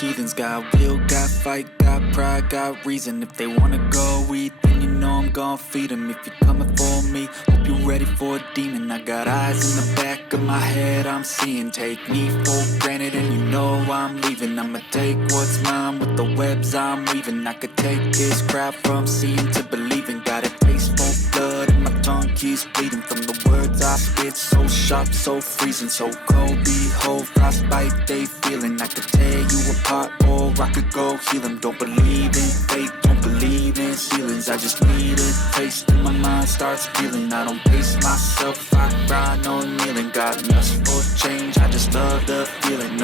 heathens. Got will, got fight, got pride, got reason. If they wanna go eat, then you know I'm gon' feed them. If you're coming for me, hope you're ready for a demon. I got eyes in the back of my head, I'm seeing. Take me for granted and you know I'm leaving. I'ma take what's mine with the webs I'm weaving. I could take this crowd from seeing to believing. Got a taste for blood and my tongue keeps bleeding from the words I spit. So sharp, so freezing, so cold. Behold, frostbite they feeling. I could tear you apart or I could go heal them. Don't believe in fate, don't believe in ceilings. I just need a taste and my mind starts feeling. I don't pace myself, I grind on kneeling. Got lust for change, I just love the feeling.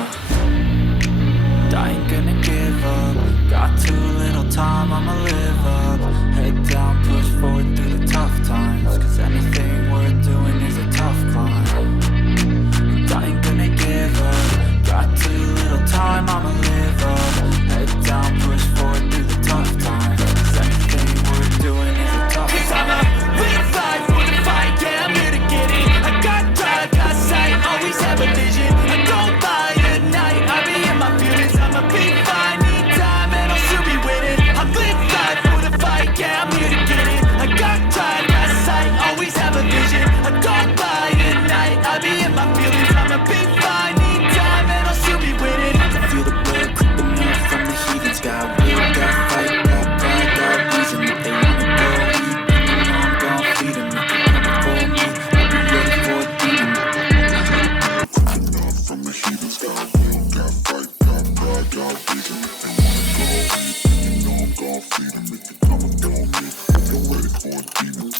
I ain't gonna give up. Got too little time, I'ma live up. Head down, push forward through the tough times. Cause anything worth doing is a tough climb. And I ain't gonna give up. Got too little time, I'ma live up. Head down, push forward through the tough times. Cause anything worth doing is a tough climb. Cause I'ma live life for the fight, yeah, I'm here to get it. I got drive, got sight, always have a vision. I don't lie at night, I be in my feelings. I'ma be fine, need time and I'll still be winning. I live life for the fight, yeah, I'm here to get it. I got drive, got sight, always have a vision. I don't lie at night, I be in my feelings. I'ma be fine, need time and I'll still be winning. I can feel the blood creeping up from the heathens. Got will, got fight, got pride, got reason. If they wanna go eat, then you know I'm gon' feed them. If you're coming for me, I'll be ready for a demon. Creeping up from the heathens. Got will, got fight, got pride, got reason. If they wanna go eat, then you know I'm gon' feed them. If you're coming for me, I'll be ready for a demon.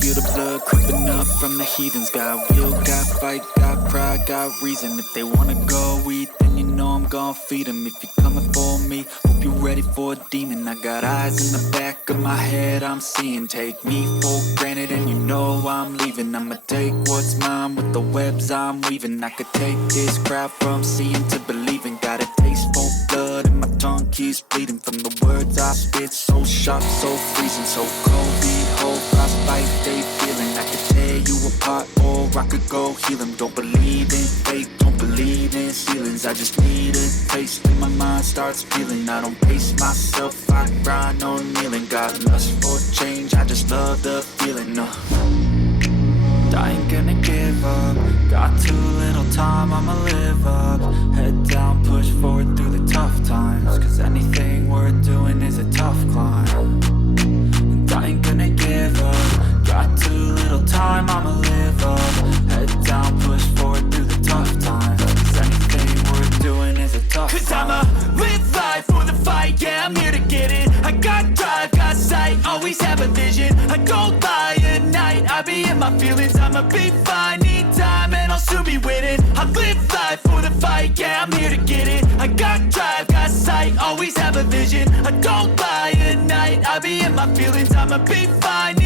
Feel the blood creeping up from the heathens. Got will, got fight, got pride, got reason. If they wanna go eat, then you know I'm gon' feed them. If you're coming for me, hope you're ready for a demon. I got eyes in the back of my head, I'm seeing. Take me for granted and you know I'm leaving. I'ma take what's mine with the webs I'm weaving. I could take this crowd from seeing to believing. Got a taste for blood and my tongue keeps bleeding from the words I spit. So sharp, so freezing, so cold. Behold, frostbite they feeling. I could tear you apart or I could go heal them. Don't believe in fate, don't believe in ceilings. I just need a taste and my mind starts feeling. I don't pace myself, I grind on kneeling. Got lust for change, I just love the feeling. I ain't gonna give up. Got too little time, I'ma live up. Head down, push forward through the tough times. Cause anything worth doing is a tough climb. I ain't gonna give up. Got too little time, I'ma live up. Head down, push forward through the tough times. Cause anything worth doing is a tough climb. Cause I'ma live life for the fight, yeah, I'm here to get it. I got drive, got sight, always have a vision. I don't lie at night, I be in my feelings. I'ma be fine, need time and I'll still be winning. I live life for the fight, yeah, I'm here to get it. I got drive, got sight, always have a vision. I don't lie at night, I be in my feelings. I'ma be fine,